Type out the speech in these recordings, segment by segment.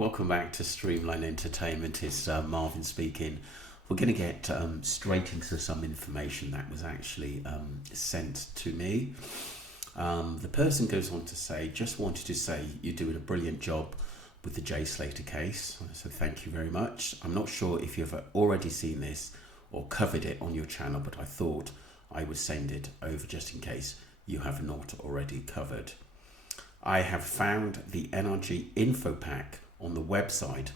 Welcome back to Streamline Entertainment. It's Marvin speaking. We're going to get straight into some information that was actually sent to me. The person goes on to say, just wanted to say you're doing a brilliant job with the Jay Slater case. So thank you very much. I'm not sure if you've already seen this or covered it on your channel, but I thought I would send it over just in case you have not already covered. I have found the NRG info pack on the website.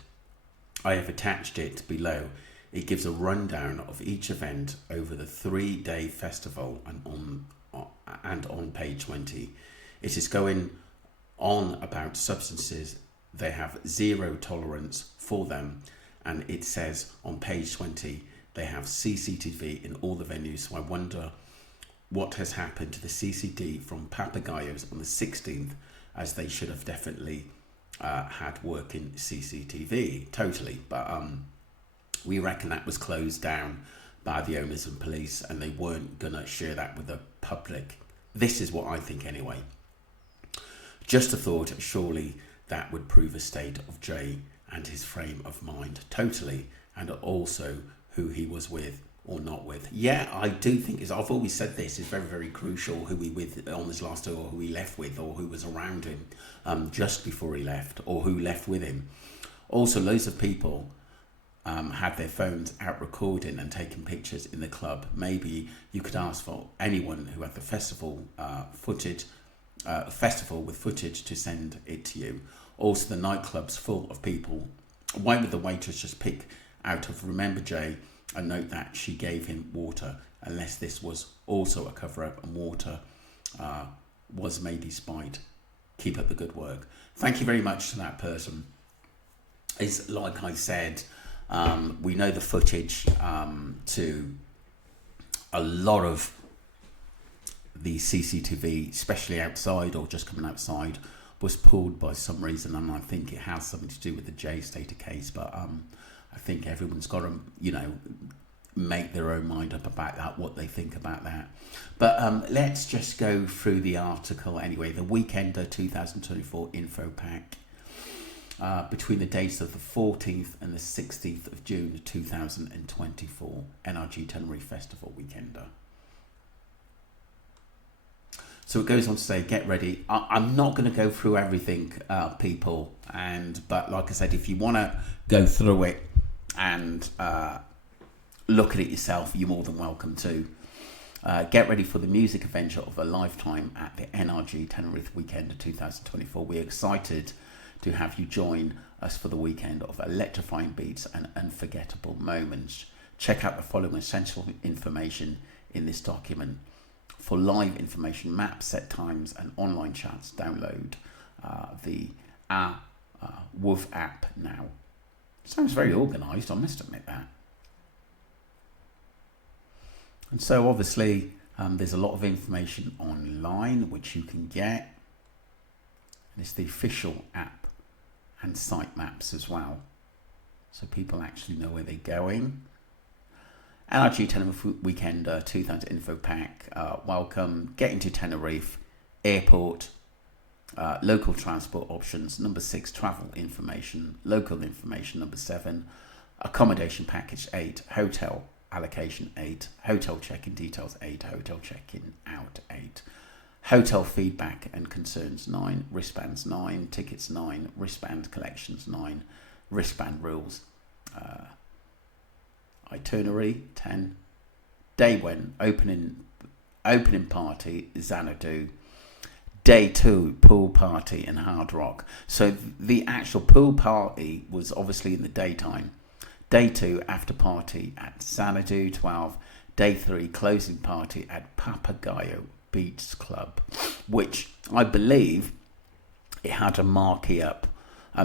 I have attached it below. It gives a rundown of each event over the 3-day festival and on page 20. It is going on about substances. They have zero tolerance for them, and it says on page 20 they have CCTV in all the venues. So I wonder what has happened to the CCD from Papagayos on the 16th, as they should have definitely had working CCTV, totally. But we reckon that was closed down by the owners and police, and they weren't going to share that with the public. This is what I think anyway. Just a thought, surely that would prove a state of Jay and his frame of mind, totally, and also who he was with or not with. Yeah, I do think, as I've always said, this is very, very crucial, who he with on his last tour, or who he left with, or who was around him just before he left, or who left with him. Also, loads of people had their phones out recording and taking pictures in the club. Maybe you could ask for anyone who had the festival footage, festival with footage, to send it to you. Also, the nightclub's full of people. Why would the waitress just pick out of Remember Jay and note that she gave him water, unless this was also a cover-up and water was maybe spite? Keep up the good work. Thank you very much to that person. It's like I said, we know the footage to a lot of the CCTV, especially outside or just coming outside, was pulled by some reason, and I think it has something to do with the Jay Slater case. But I think everyone's got to, make their own mind up about that, what they think about that. But let's just go through the article anyway. The Weekender 2024 info pack between the dates of the 14th and the 16th of June 2024, NRG Tenerife Festival Weekender. So it goes on to say, get ready. I'm not going to go through everything, people, but like I said, if you want to go through it and look at it yourself, you're more than welcome to. Get ready for the music adventure of a lifetime at the NRG Tenerife Weekender 2024. We're excited to have you join us for the weekend of electrifying beats and unforgettable moments. Check out the following essential information in this document. For live information, maps, set times, and online chats, download the WOOF app now. Sounds very organised, I must admit that. And so obviously there's a lot of information online which you can get. And it's the official app and site maps as well, so people actually know where they're going. NRG Tenerife Weekender 2000 info pack. Welcome. Getting to Tenerife Airport. Local transport options. Number 6, travel information. Local information. Number 7, accommodation package. 8, hotel allocation. 8, hotel check-in details. 8, hotel check-in out. 8, hotel feedback and concerns. 9, wristbands. 9, tickets. 9, wristband collections. 9, wristband rules. Itinerary. 10, day 1, opening party, Xanadu. Day 2, pool party and Hard Rock. So the actual pool party was obviously in the daytime. Day 2, after party at Xanadu. 12, day 3, closing party at Papagayo Beach Club, which I believe it had a marquee up.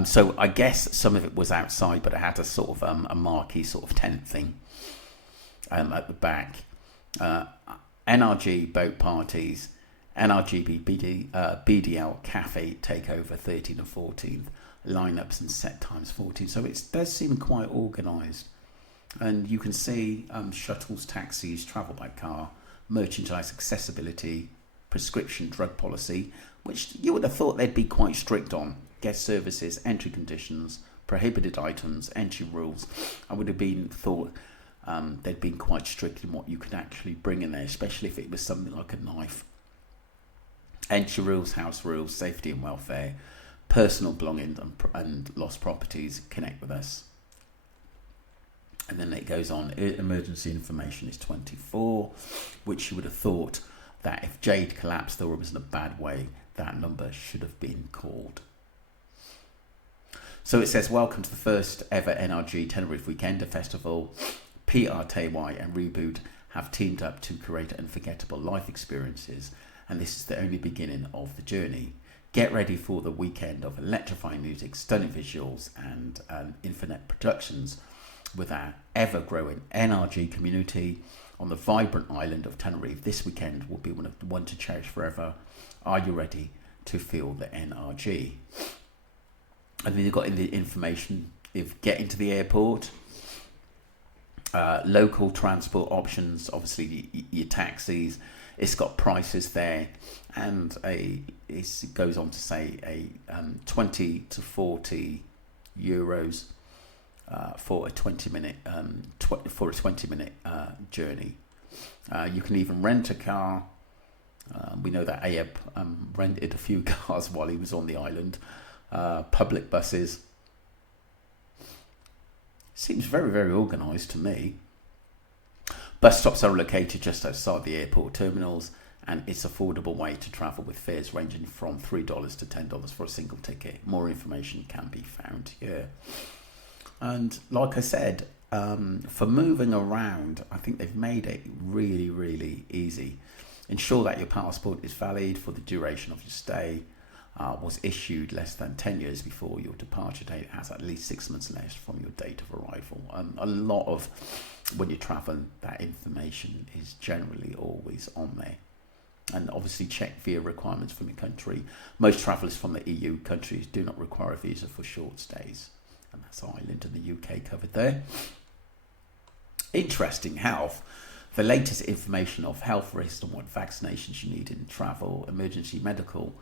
So I guess some of it was outside, but it had a sort of a marquee sort of tent thing at the back. NRG boat parties, NRGB BDL Cafe Takeover 13 and 14th, lineups and set times 14. So it does seem quite organised. And you can see shuttles, taxis, travel by car, merchandise, accessibility, prescription drug policy, which you would have thought they'd be quite strict on. Guest services, entry conditions, prohibited items, entry rules. I would have been thought they'd been quite strict in what you could actually bring in there, especially if it was something like a knife. Entry rules, house rules, safety and welfare, personal belongings and lost properties, connect with us. And then it goes on, emergency information is 24, which you would have thought that if Jade collapsed or was in a bad way, that number should have been called. So it says, welcome to the first ever NRG Tenerife Weekender Festival. PRTY and Reboot have teamed up to create unforgettable life experiences, and this is the only beginning of the journey. Get ready for the weekend of electrifying music, stunning visuals, and infinite productions with our ever-growing NRG community on the vibrant island of Tenerife. This weekend will be one to cherish forever. Are you ready to feel the NRG? And then you've got in the information, if getting to the airport, local transport options, obviously your taxis. It's got prices there, and it goes on to say a 20 to 40 euros for a 20-minute journey. You can even rent a car. We know that Ayub rented a few cars while he was on the island. Public buses. Seems very, very organised to me. Bus stops are located just outside the airport terminals, and it's an affordable way to travel with fares ranging from $3 to $10 for a single ticket. More information can be found here. And like I said, for moving around, I think they've made it really, really easy. Ensure that your passport is valid for the duration of your stay. Was issued less than 10 years before your departure date. It has at least 6 months left from your date of arrival. A lot of, when you travel, that information is generally always on there. And obviously check visa requirements from your country. Most travellers from the EU countries do not require a visa for short stays. And that's Ireland and the UK covered there. Interesting health. The latest information of health risks and what vaccinations you need in travel, emergency medical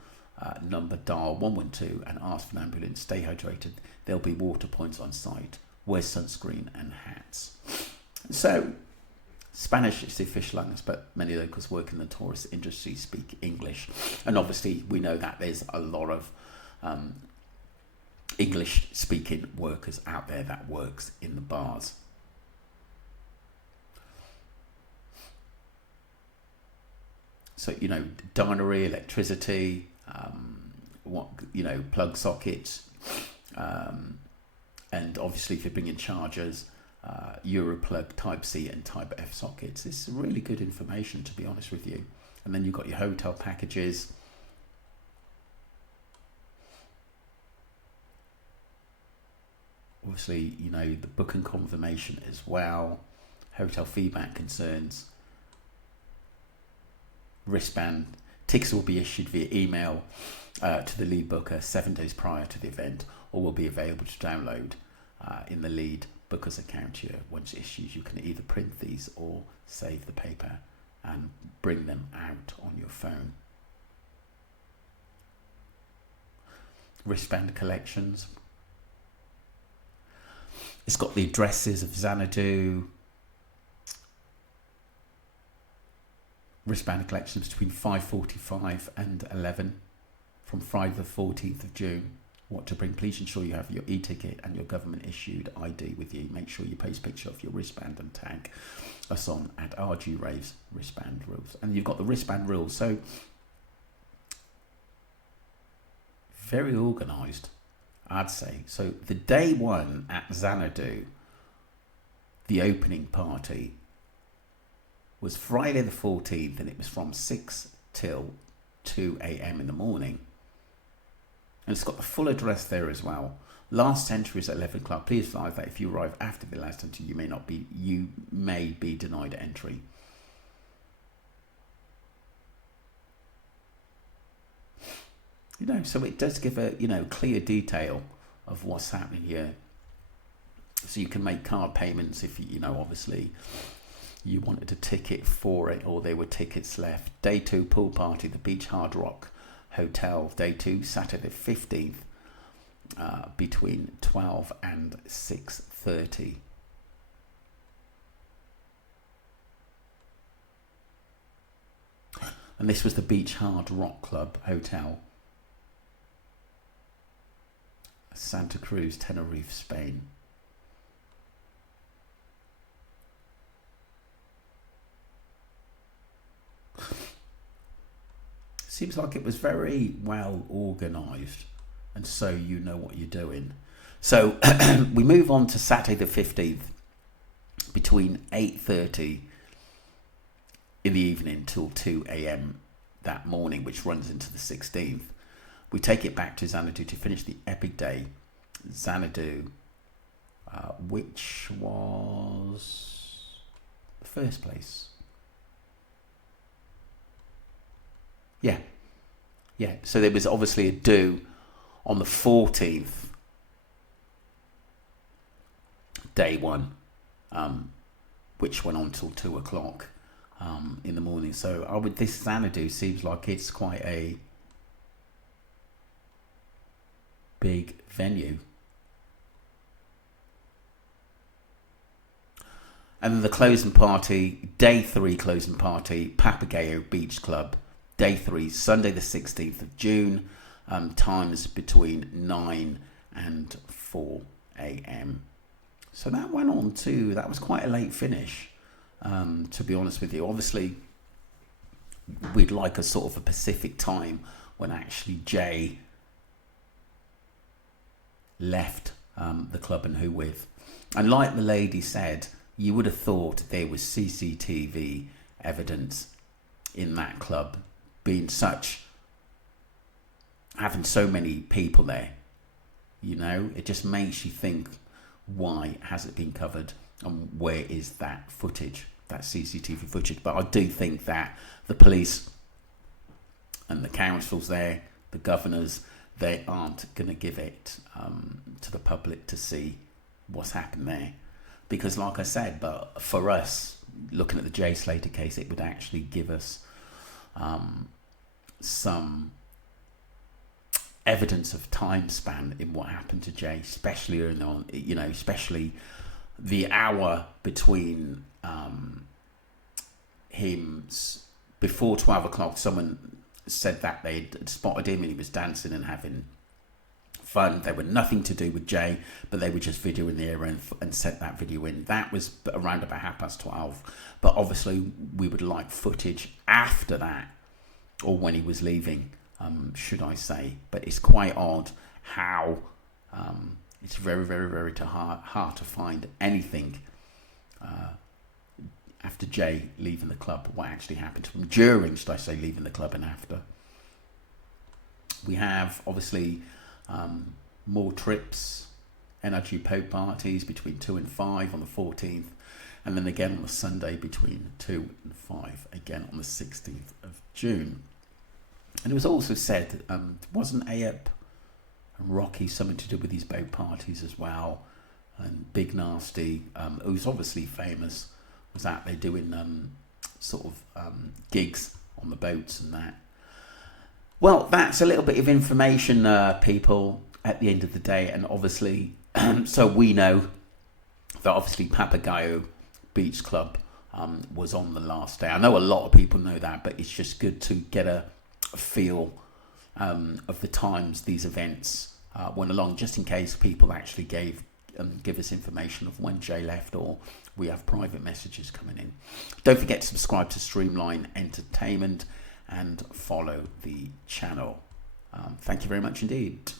number, dial 112 and ask for an ambulance. Stay hydrated. There'll be water points on site. Wear sunscreen and hats. So, Spanish is the official language, but many locals work in the tourist industry speak English. And obviously, we know that there's a lot of English-speaking workers out there that works in the bars. So, dinery, electricity, plug sockets, and obviously if you're bringing chargers, Europlug Type C and Type F sockets. It's really good information, to be honest with you. And then you've got your hotel packages. Obviously, the booking confirmation as well, hotel feedback concerns, wristband. Tickets will be issued via email to the lead booker 7 days prior to the event, or will be available to download in the lead booker's account here. Once issued, you can either print these or save the paper and bring them out on your phone. Wristband collections. It's got the addresses of Xanadu. Wristband collections between 5:45 and 11 from Friday the 14th of June. What to bring? Please ensure you have your e-ticket and your government issued ID with you. Make sure you post a picture of your wristband and tag us on at RG Raves wristband rules. And you've got the wristband rules. So very organised, I'd say. So the day one at Xanadu, the opening party, was Friday the 14th, and it was from 6 till 2 a.m. in the morning. And it's got the full address there as well. Last entry is at 11 o'clock. Please advise that if you arrive after the last entry, you may be denied entry. So it does give a clear detail of what's happening here. So you can make card payments if obviously you wanted a ticket for it or there were tickets left. Day 2 pool party, the Beach Hard Rock Hotel. Day 2, Saturday 15th, between 12 and 6:30. And this was the Beach Hard Rock Club Hotel, Santa Cruz, Tenerife, Spain. Seems like it was very well organised, and so you know what you're doing. So we move on to Saturday the 15th, between 8:30 in the evening till 2 a.m. that morning, which runs into the 16th. We take it back to Xanadu to finish the epic day. Xanadu, which was the first place. Yeah. So there was obviously a do on the 14th, day 1, which went on till 2 o'clock in the morning. So this Xanadu seems like it's quite a big venue. And then the closing party, day 3 closing party, Papagayo Beach Club. Day 3, Sunday the 16th of June, times between 9 and 4 a.m. So that went on too. That was quite a late finish, to be honest with you. Obviously, we'd like a sort of a Pacific time when actually Jay left the club and who with. And like the lady said, you would have thought there was CCTV evidence in that club, having so many people there. You know, it just makes you think, why has it been covered, and where is that footage, that CCTV footage? But I do think that the police and the councils there, the governors, they aren't going to give it to the public to see what's happened there, because like I said, but for us looking at the Jay Slater case, it would actually give us some evidence of time span in what happened to Jay, especially especially the hour between him before 12 o'clock. Someone said that they'd spotted him and he was dancing and having fun. They were nothing to do with Jay, but they were just videoing the area and sent that video in. That was around about 12:30. But obviously we would like footage after that, or when he was leaving, should I say. But it's quite odd how it's very, very, very hard to find anything after Jay leaving the club, what actually happened to him during, should I say, leaving the club and after. We have obviously more trips, NRG Pope parties between 2 and 5 on the 14th, and then again on the Sunday between 2 and 5, again on the 16th of June. And it was also said, wasn't Ayep and Rocky something to do with these boat parties as well? And Big Nasty, who's obviously famous, was out there doing gigs on the boats and that. Well, that's a little bit of information, people, at the end of the day. And obviously, so we know that obviously Papagayo Beach Club was on the last day. I know a lot of people know that, but it's just good to get a feel of the times these events went along, just in case people actually give us information of when Jay left, or we have private messages coming in. Don't forget to subscribe to Streamline Entertainment and follow the channel. Thank you very much indeed.